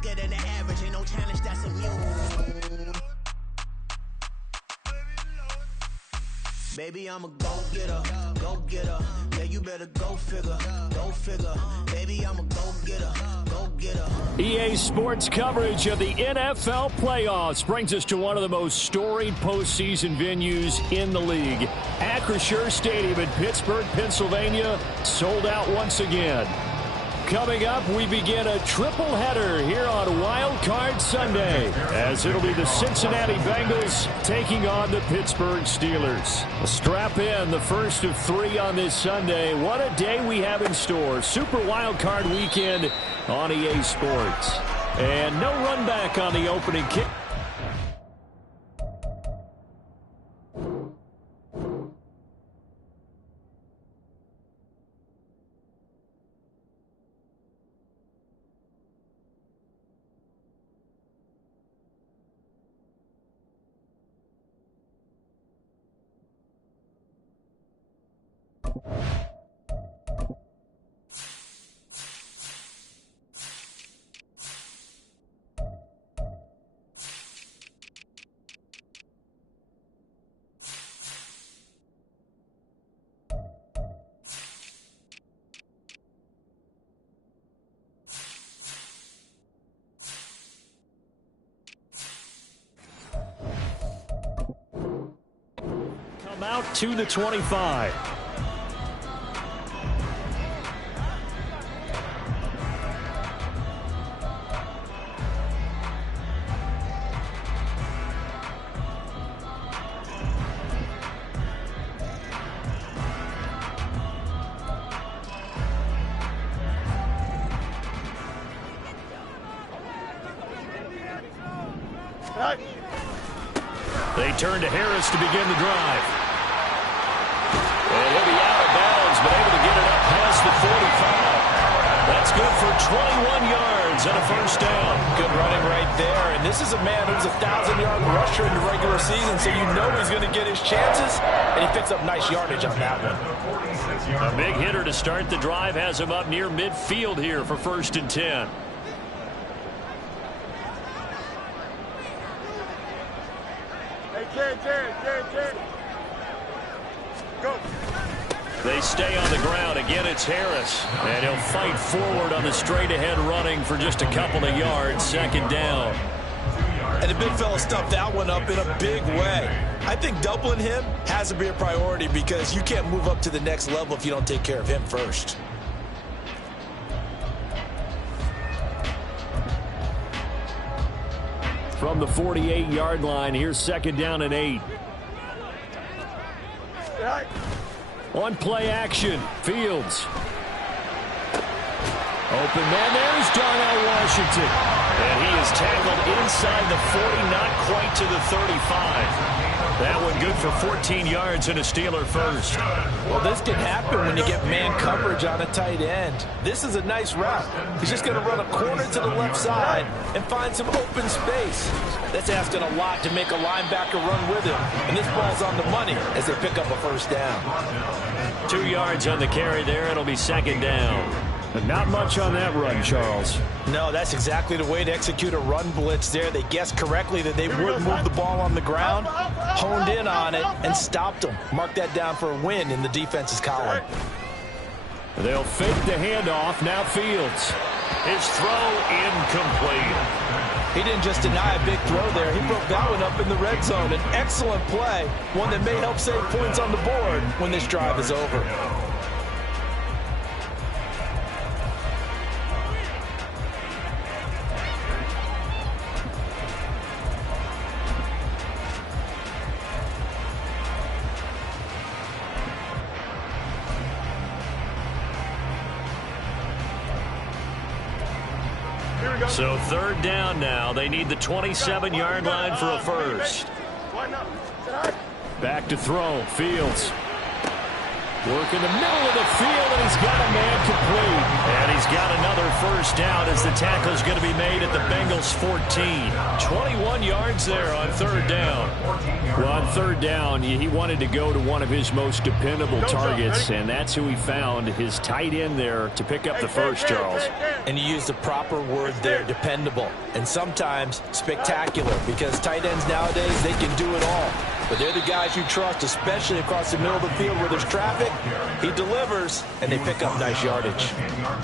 quicker than the average. Ain't no challenge that's immune. Baby, I'm a go-getter, go-getter. Yeah, you better go figure, go figure. Baby, I'm a go-getter, go-getter. EA Sports coverage of the NFL playoffs brings us to one of the most storied postseason venues in the league. Acrisure Stadium in Pittsburgh, Pennsylvania, sold out once again. Coming up, we begin a triple header here on Wild Card Sunday, as it'll be the Cincinnati Bengals taking on the Pittsburgh Steelers. Strap in, the first of 3 on this Sunday. What a day we have in store. Super Wild Card weekend on EA Sports. And no run back on the opening kick. Out to the 25. They turn to Harris to begin the drive. And he'll be out of bounds, but able to get it up past the 45. That's good for 21 yards and a first down. Good running right there. And this is a man who's a 1,000-yard rusher in the regular season, so you know he's going to get his chances, and he picks up nice yardage on that one. A big hitter to start the drive has him up near midfield here for 1st and 10. Go. They stay on the ground. Again, it's Harris. And he'll fight forward on the straight-ahead running for just a couple of yards. 2nd down. And the big fella stuffed that one up in a big way. I think doubling him has to be a priority because you can't move up to the next level if you don't take care of him first. From the 48-yard line, here's 2nd down and 8. On play action, Fields. Open man, there's Darnell Washington. And he is tackled inside the 40, not quite to the 35. That one good for 14 yards and a Steeler first. Well, this can happen when you get man coverage on a tight end. This is a nice route. He's just going to run a corner to the left side and find some open space. That's asking a lot to make a linebacker run with him. And this ball's on the money as they pick up a first down. 2 yards on the carry there. It'll be 2nd down. But not much on that run, Charles. No, that's exactly the way to execute a run blitz there. They guessed correctly that they would move the ball on the ground, honed in on it, and stopped them. Mark that down for a win in the defense's column. They'll fake the handoff. Now Fields. His throw incomplete. He didn't just deny a big throw there. He broke that one up in the red zone. An excellent play, one that may help save points on the board when this drive is over. So 3rd down now. They need the 27-yard line for a first. Back to throw. Fields. Working the middle of the field, and he's got a man complete. And he's got another first down as the tackle's going to be made at the Bengals 14. 21 yards there on third down. Well, on third down, he wanted to go to one of his most dependable targets, and that's who he found, his tight end there, to pick up the first, Charles. And he used the proper word there, dependable, and sometimes spectacular, because tight ends nowadays, they can do it all. But they're the guys you trust, especially across the middle of the field where there's traffic. He delivers, and they pick up nice yardage.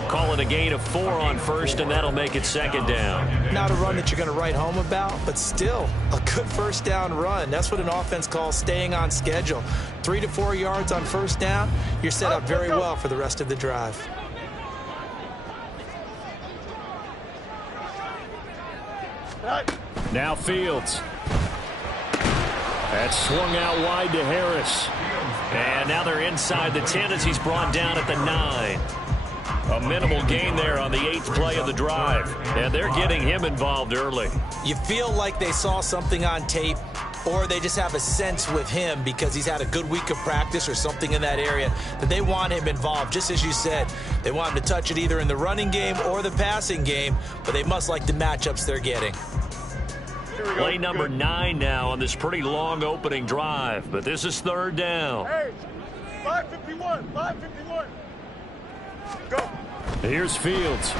Call it a gain of 4 on first, and that'll make it second down. Not a run that you're going to write home about, but still a good first down run. That's what an offense calls staying on schedule. 3 to 4 yards on first down, you're set up very well for the rest of the drive. Now Fields. That's swung out wide to Harris. And now they're inside the 10 as he's brought down at the 9. A minimal gain there on the 8th play of the drive. And they're getting him involved early. You feel like they saw something on tape, or they just have a sense with him because he's had a good week of practice or something in that area that they want him involved. Just as you said, they want him to touch it either in the running game or the passing game, but they must like the matchups they're getting. Play number 9 now on this pretty long opening drive, but this is third down. Hey, 551, 551. Go. Here's Fields.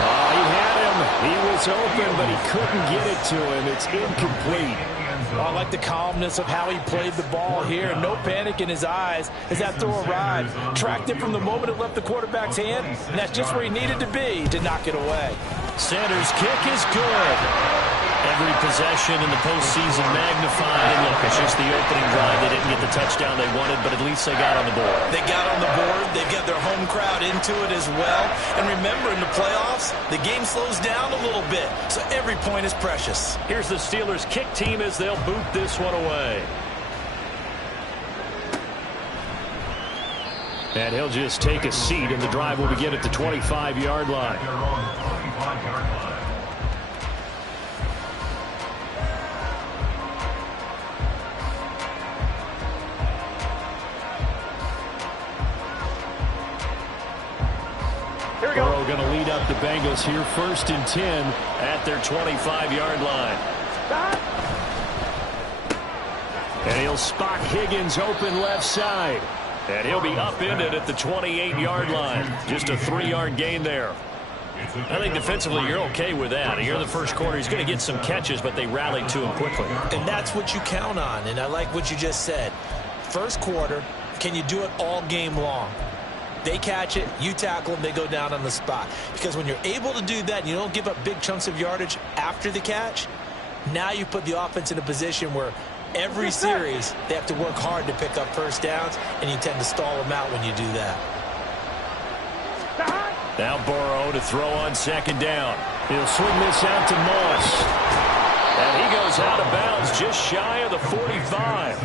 Oh, he had him. He was open, but he couldn't get it to him. It's incomplete. Well, I like the calmness of how he played the ball here. No panic in his eyes as that throw arrived. Tracked it from the moment it left the quarterback's hand, and that's just where he needed to be to knock it away. Sanders' kick is good. Every possession in the postseason magnified. And look, it's just the opening drive. They didn't get the touchdown they wanted, but at least they got on the board. They got on the board. They've got their home crowd into it as well. And remember, in the playoffs, the game slows down a little bit, so every point is precious. Here's the Steelers' kick team as they'll boot this one away. And he'll just take a seat, and the drive will begin at the 25-yard line. Burrow going to lead up the Bengals here, 1st and 10 at their 25-yard line. And he'll spot Higgins open left side. And he'll be upended at the 28-yard line. Just a 3-yard gain there. I think defensively you're okay with that. Here in the first quarter, he's going to get some catches, but they rallied to him quickly. And that's what you count on, and I like what you just said. First quarter, can you do it all game long? They catch it, you tackle them, they go down on the spot. Because when you're able to do that, and you don't give up big chunks of yardage after the catch, now you put the offense in a position where every series they have to work hard to pick up first downs, and you tend to stall them out when you do that. Now Burrow to throw on second down. He'll swing this out to Moss. And he goes out of bounds just shy of the 45.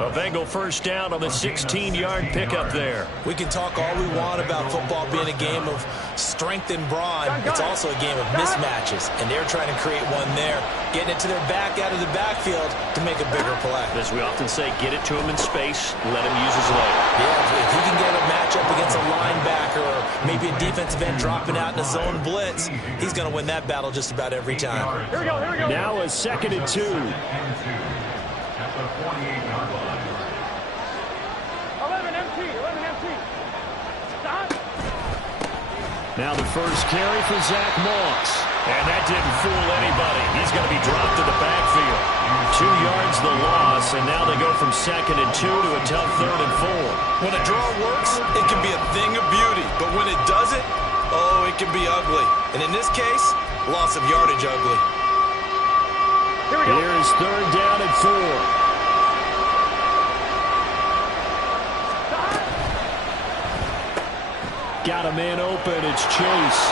A Bengal first down on the 16-yard pickup there. We can talk all we want about football being a game of strength and brawn. It's also a game of mismatches, and they're trying to create one there, getting it to their back out of the backfield to make a bigger play. As we often say, get it to him in space, let him use his leg. Yeah, if he can get a matchup against a linebacker or maybe a defensive end dropping out in a zone blitz, he's going to win that battle just about every time. Here we go, here we go. Now a 2nd and 2. 11 MT, 11 MT. Stop. Now the first carry for Zach Moss. And that didn't fool anybody. He's going to be dropped to the backfield. 2 yards the loss, and now they go from 2nd and 2 to a tough 3rd and 4. When a draw works, it can be a thing of beauty. But when it doesn't, oh, it can be ugly. And in this case, loss of yardage ugly. Here we go. Here's 3rd down and 4. Got a man open. It's Chase.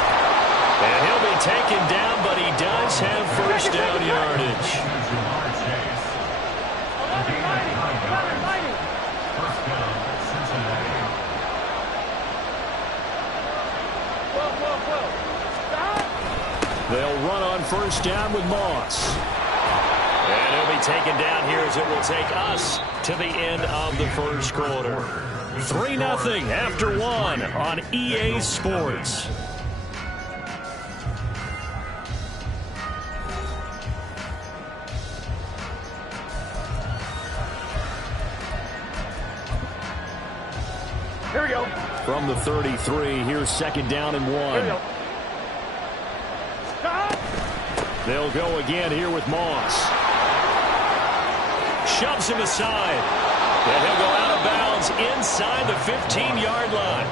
And he'll be taken down, but he does have first down yardage. They'll run on first down with Moss. And he'll be taken down here as it will take us to the end of the first quarter. 3-0 after one on EA Sports. Here we go. From the 33, here's second down and one. Here we go. Stop. They'll go again here with Moss. Shoves him aside. And he'll go out of bounds inside the 15-yard line.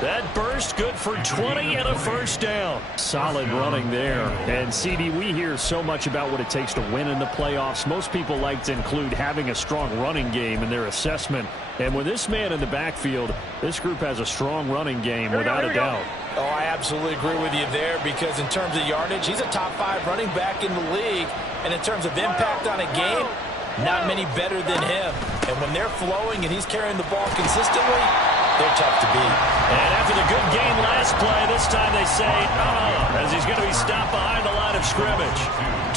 That burst good for 20 and a first down. Solid running there. And CD, we hear so much about what it takes to win in the playoffs. Most people like to include having a strong running game in their assessment. And with this man in the backfield, this group has a strong running game without a doubt. Oh, I absolutely agree with you there, because in terms of yardage, he's a top 5 running back in the league. And in terms of impact on a game, not many better than him. And when they're flowing and he's carrying the ball consistently, they're tough to beat. And after the good game last play, this time they say, as he's going to be stopped behind the line of scrimmage.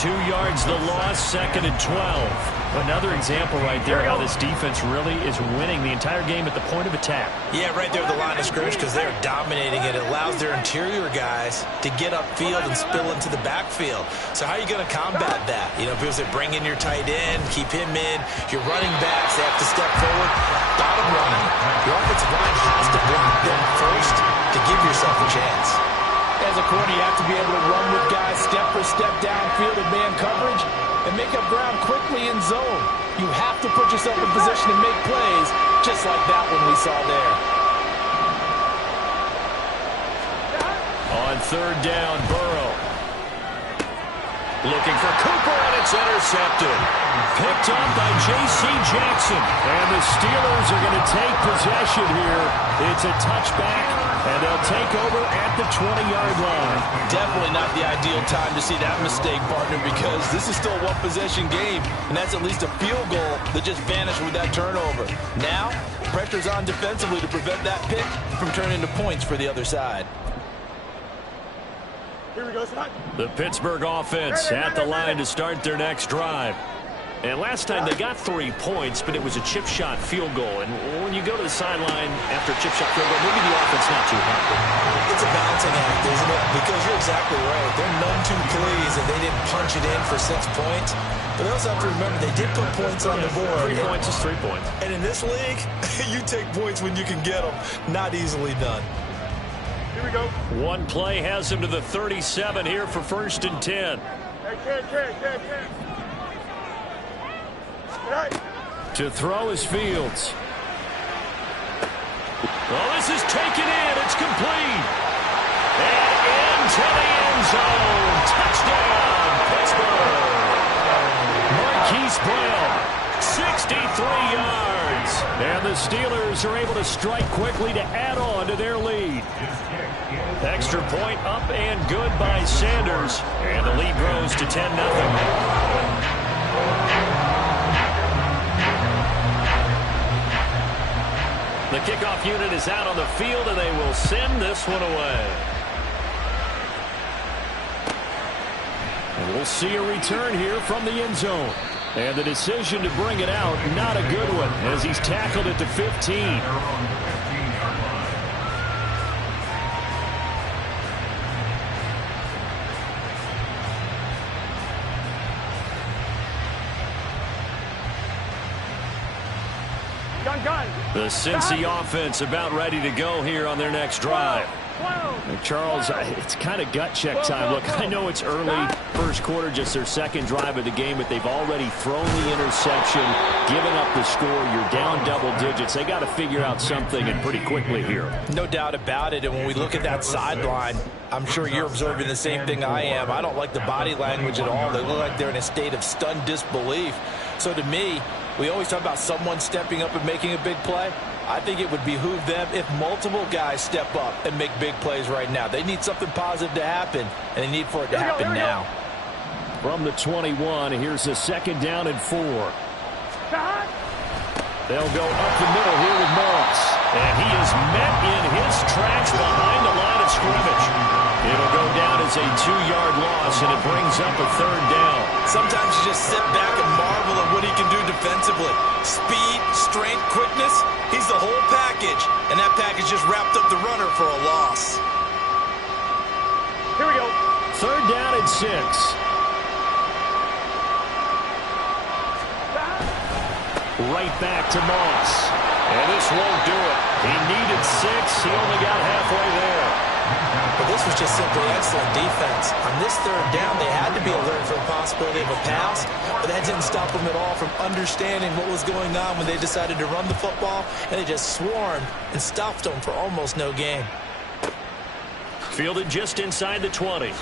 2 yards the loss, second and 12. Another example right there how this defense really is winning the entire game at the point of attack. Yeah, right there at the line of scrimmage, because they're dominating it. It allows their interior guys to get upfield and spill into the backfield. So how are you going to combat that? You know, people say bring in your tight end, keep him in. Your running backs, they have to step forward. Bottom line, your offensive line has to block them first to give yourself a chance. As a corner, you have to be able to run with guys step for step downfield in man coverage and make up ground quickly in zone. You have to put yourself in position to make plays, just like that one we saw there. On third down, Burrow. Looking for Cooper, and it's intercepted. Picked up by J.C. Jackson. And the Steelers are going to take possession here. It's a touchback, and they'll take over at the 20-yard line. Definitely not the ideal time to see that mistake, partner, because this is still a one-possession game, and that's at least a field goal that just vanished with that turnover. Now, pressure's on defensively to prevent that pick from turning into points for the other side. Here we go, son. The Pittsburgh offense at the line to start their next drive. And last time they got 3 points, but it was a chip shot field goal. And when you go to the sideline after a chip shot field goal, maybe the offense not too happy. It's a balancing act, isn't it? Because you're exactly right. They're none too pleased that they didn't punch it in for 6 points. But they also have to remember they did put points on the board. 3 points is 3 points. And in this league, you take points when you can get them. Not easily done. Here we go. One play has him to the 37 here for first and 10. Hey, kid. To throw is Fields. Well, this is taken in. It's complete. And into the end zone. Touchdown, Pittsburgh. Marquise Brown, 63 yards. And the Steelers are able to strike quickly to add on to their lead. Extra point up and good by Sanders. And the lead grows to 10-0. The kickoff unit is out on the field, and they will send this one away. And we'll see a return here from the end zone. And the decision to bring it out, not a good one, as he's tackled it to 15. The Cincy offense about ready to go here on their next drive. And Charles, it's kind of gut check time. Look, I know it's early, first quarter, just their second drive of the game, but they've already thrown the interception, given up the score. You're down double digits. They got to figure out something, and pretty quickly here. No doubt about it. And when we look at that sideline, I'm sure you're observing the same thing I am. I don't like the body language at all. They look like they're in a state of stunned disbelief. So to me, we always talk about someone stepping up and making a big play. I think it would behoove them if multiple guys step up and make big plays right now. They need something positive to happen, and they need for it to happen now. From the 21, here's a second down and 4. They'll go up the middle here with Moss. And he is met in his tracks behind the line of scrimmage. It'll go down as a 2-yard loss, and it brings up a 3rd down. Sometimes you just sit back and marvel at what he can do defensively. Speed, strength, quickness, he's the whole package. And that package just wrapped up the runner for a loss. Here we go. 3rd down and 6. Right back to Moss. And this won't do it. He needed 6. He only got halfway there. But this was just simply excellent defense. On this 3rd down, they had to be alert for the possibility of a pass, but that didn't stop them at all from understanding what was going on when they decided to run the football, and they just swarmed and stopped them for almost no gain. Fielded just inside the 20.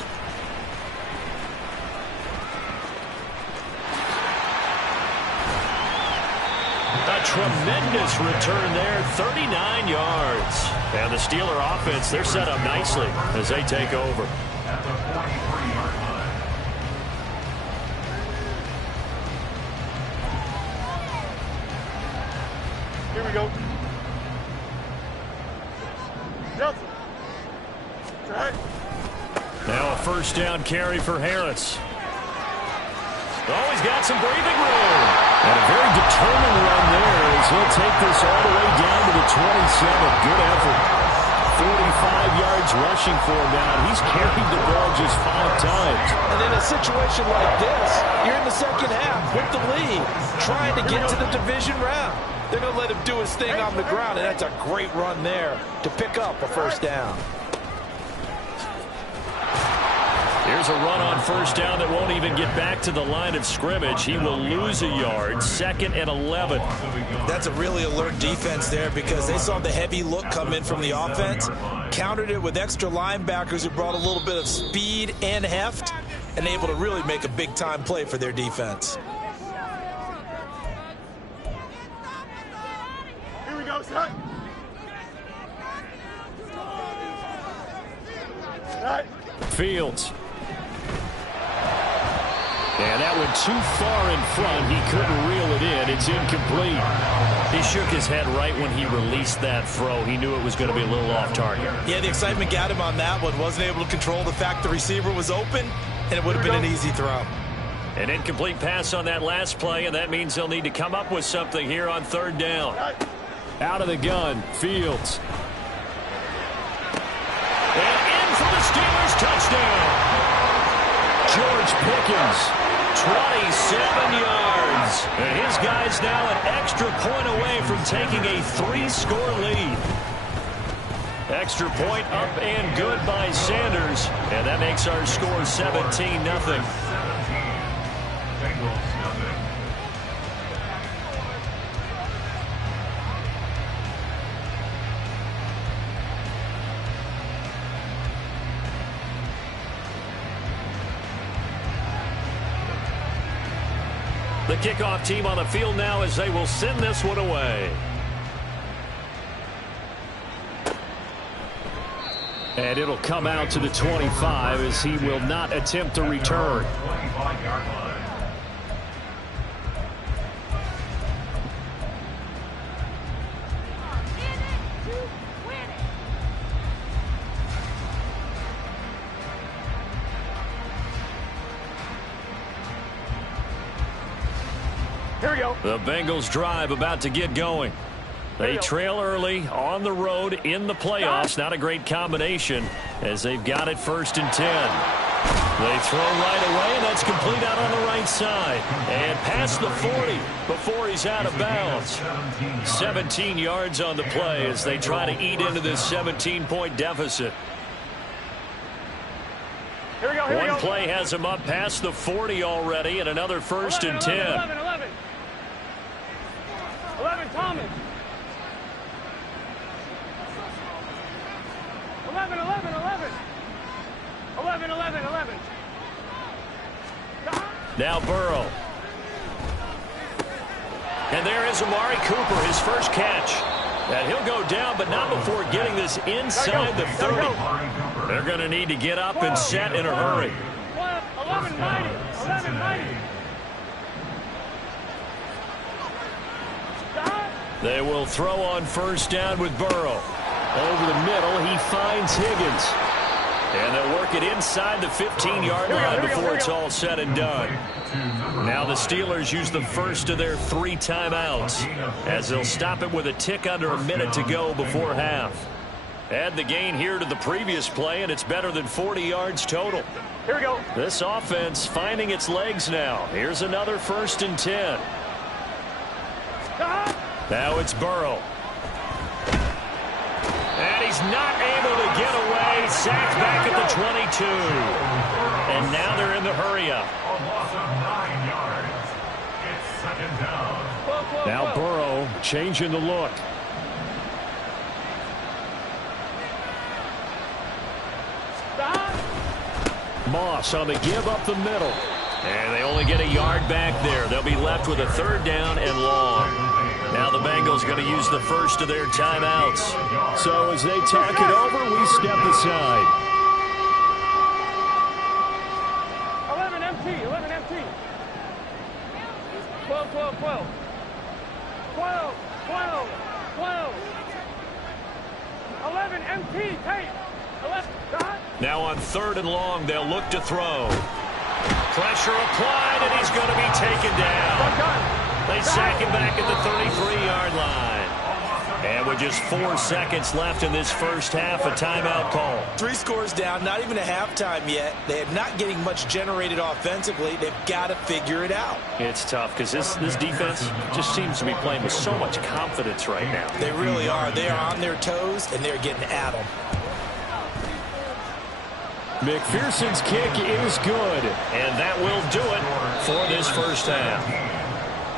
A tremendous return there, 39 yards. And the Steeler offense, they're set up nicely as they take over. Here we go. Johnson. All right. Now a 1st down carry for Harris. Oh, he's got some breathing room. And a very determined run there as he'll take this all the way down to the 27. Good effort. 45 yards rushing for him now. He's carried the ball just 5 times. And in a situation like this, you're in the second half with the lead, trying to get to the division round. They're going to let him do his thing on the ground, and that's a great run there to pick up a 1st down. Here's a run on 1st down that won't even get back to the line of scrimmage. He will lose a yard. 2nd and 11. That's a really alert defense there because they saw the heavy look come in from the offense, countered it with extra linebackers who brought a little bit of speed and heft, and able to really make a big-time play for their defense. Here we go, son. All right. Fields. And that went too far in front. He couldn't reel it in. It's incomplete. He shook his head right when he released that throw. He knew it was going to be a little off target. Yeah, the excitement got him on that one. Wasn't able to control the fact the receiver was open, and it would have been an easy throw. An incomplete pass on that last play, and that means they'll need to come up with something here on 3rd down. Out of the gun, Fields. And in for the Steelers touchdown. George Pickens, 27 yards. And his guy's now an extra point away from taking a 3-score lead. Extra point up and good by Sanders. And that makes our score 17-0. The kickoff team on the field now as they will send this one away. And it'll come out to the 25 as he will not attempt a return. Here we go. The Bengals drive about to get going. They trail early on the road in the playoffs. Not a great combination as they've got it 1st and 10. They throw right away, and that's complete out on the right side. And past the 40 before he's out of bounds. 17 yards on the play as they try to eat into this 17-point deficit. Here we go, here we go. One play has him up past the 40 already, and another 1st and 10. 11, Thomas. 11. 11. Now Burrow. And there is Amari Cooper, his first catch. And he'll go down, but not before getting this inside the 30. They're going to need to get up and set in a hurry. 11-90. They will throw on 1st down with Burrow. Over the middle, he finds Higgins. And they'll work it inside the 15-yard line before it's all said and done. Now the Steelers use the first of their 3 timeouts as they'll stop it with a tick under a minute to go before half. Add the gain here to the previous play, and it's better than 40 yards total. Here we go. This offense finding its legs now. Here's another 1st and 10. Now it's Burrow. And he's not able to get away. Sacked back at the 22. And now they're in the hurry-up. Now Burrow changing the look. Moss on the give up the middle. And they only get a yard back there. They'll be left with a 3rd down and long. Now the Bengals going to use the first of their timeouts. So as they talk it over, we step aside. 11 MT, 11 MT. 12, 12, 12. 12, 12, 12. 11 MT, tape. 11, dot. Now on 3rd and long, they'll look to throw. Pressure applied, and he's going to be taken down. They sack him back at the 33-yard line. And with just 4 seconds left in this first half, a timeout call. 3 scores down, not even a halftime yet. They are not getting much generated offensively. They've got to figure it out. It's tough because this defense just seems to be playing with so much confidence right now. They really are. They are on their toes, and they're getting at them. McPherson's kick is good, and that will do it for this first half.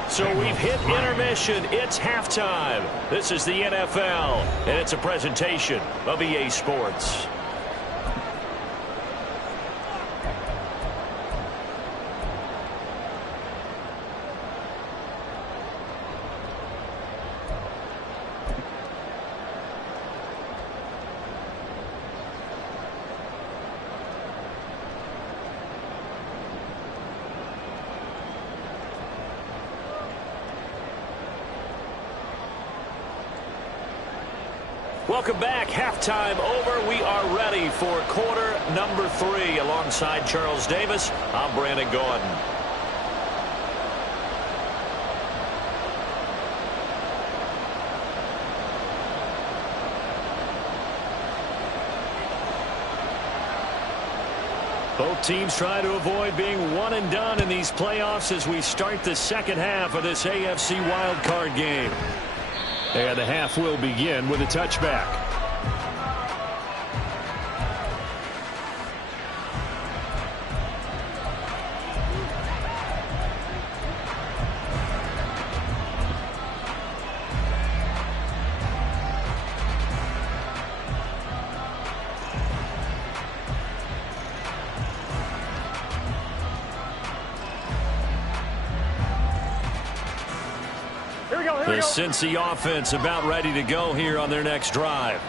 So we've hit intermission. It's halftime. This is the NFL, and it's a presentation of EA Sports. Welcome back. Halftime over. We are ready for quarter number 3. Alongside Charles Davis, I'm Brandon Gordon. Both teams try to avoid being one and done in these playoffs as we start the second half of this AFC wildcard game. And the half will begin with a touchback. The Cincy offense about ready to go here on their next drive.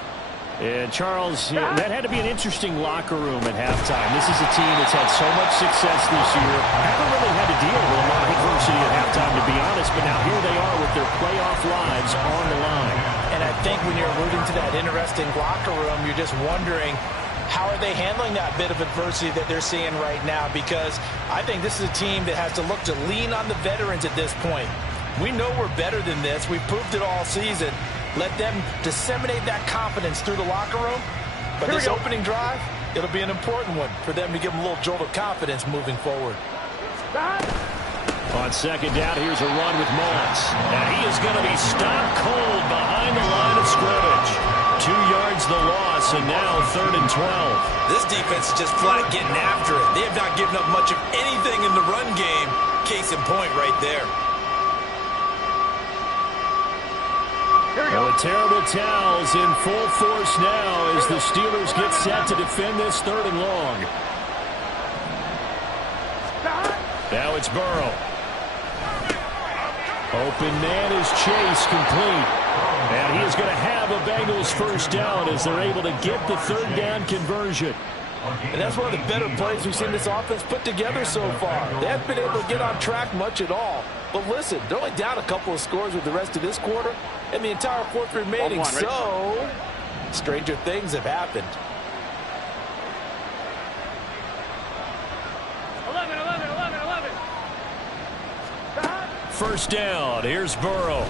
And Charles, that had to be an interesting locker room at halftime. This is a team that's had so much success this year. Haven't really had to deal with a lot of adversity at halftime, to be honest. But now here they are with their playoff lives on the line. And I think when you're alluding to that interesting locker room, you're just wondering, how are they handling that bit of adversity that they're seeing right now? Because I think this is a team that has to look to lean on the veterans at this point. We know we're better than this. We've proved it all season. Let them disseminate that confidence through the locker room. But this opening drive, it'll be an important one for them to give them a little jolt of confidence moving forward. On second down, here's a run with Moss. And he is going to be stopped cold behind the line of scrimmage. 2 yards the loss, and now 3rd and 12. This defense is just flat getting after it. They have not given up much of anything in the run game. Case in point right there. Well, the terrible towels in full force now as the Steelers get set to defend this 3rd and long. Now it's Burrow. Open man is Chase, complete. And he is going to have a Bengals first down as they're able to get the 3rd down conversion. And that's one of the better plays we've seen this offense put together so far. They haven't been able to get on track much at all. But listen, they're only down a couple of scores with the rest of this quarter and the entire 4th remaining. So, stranger things have happened. first down. Here's Burrow.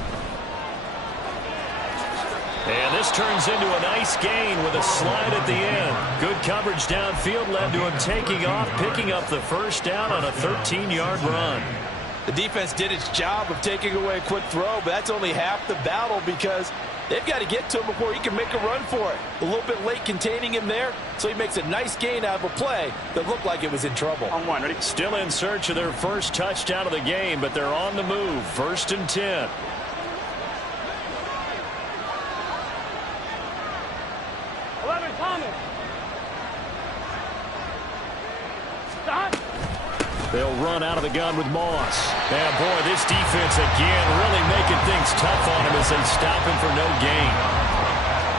And this turns into a nice gain with a slide at the end. Good coverage downfield led to him taking off, picking up the first down on a 13-yard run. The defense did its job of taking away a quick throw, but that's only half the battle because they've got to get to him before he can make a run for it. A little bit late containing him there, so he makes a nice gain out of a play that looked like it was in trouble. On one, ready? Still in search of their first touchdown of the game, but they're on the move. 1st and 10. Thomas. Stop. They'll run out of the gun with Moss. And boy, this defense again really making things tough on him as they stop him for no gain.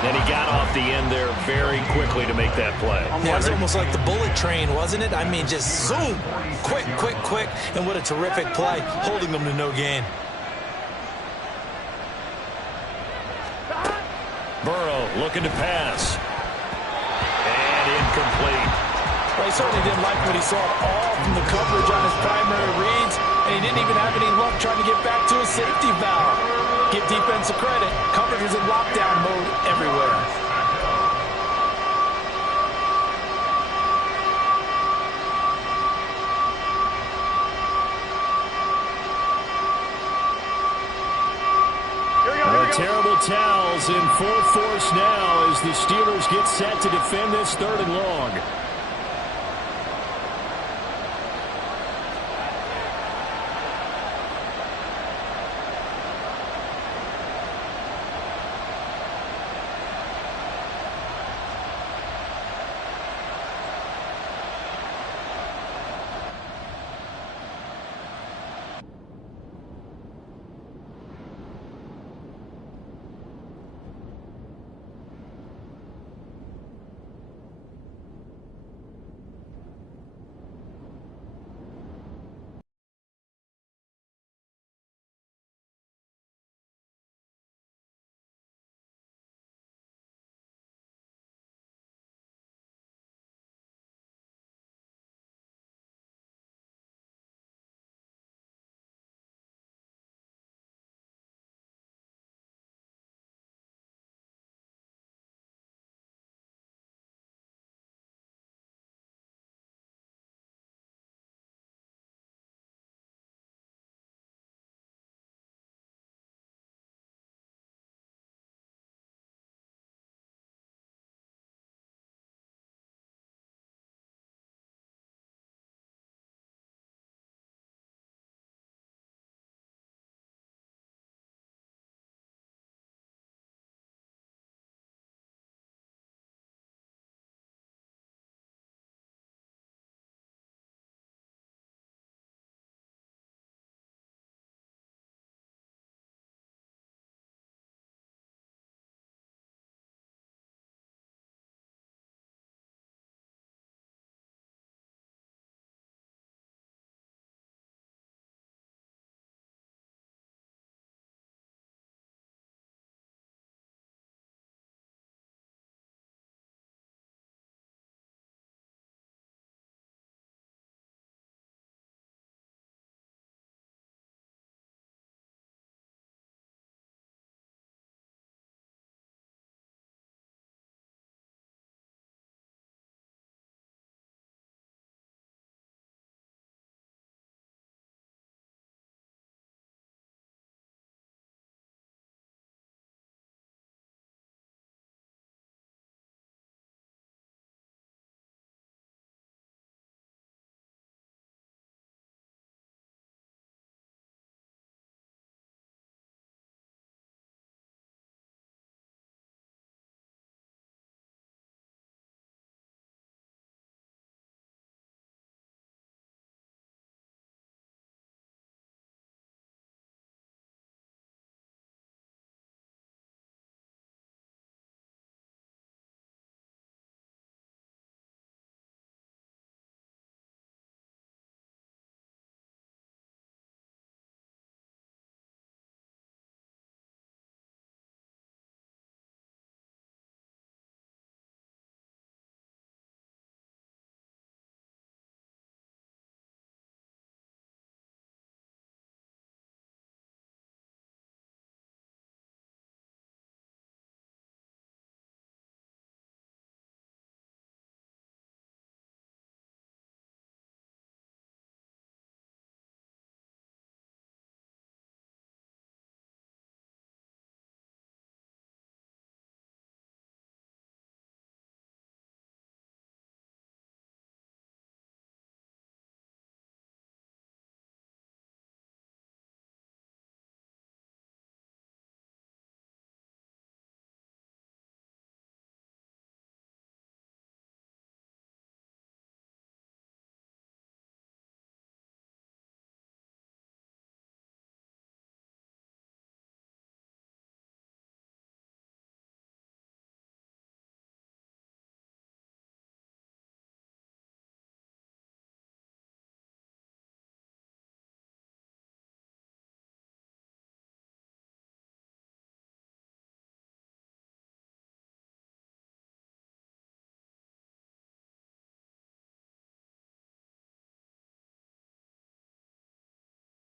Then he got off the end there very quickly to make that play. Yeah, it was almost like the bullet train, wasn't it? I mean, just zoom. Quick, quick, quick. And what a terrific play, holding them to no gain. Burrow looking to pass. And incomplete. Well, he certainly didn't like what he saw at all from the coverage on his primary reads, and he didn't even have any luck trying to get back to his safety valve. Give defense a credit. Coverage was in lockdown mode everywhere. Terrible towels in full force now as the Steelers get set to defend this 3rd and long.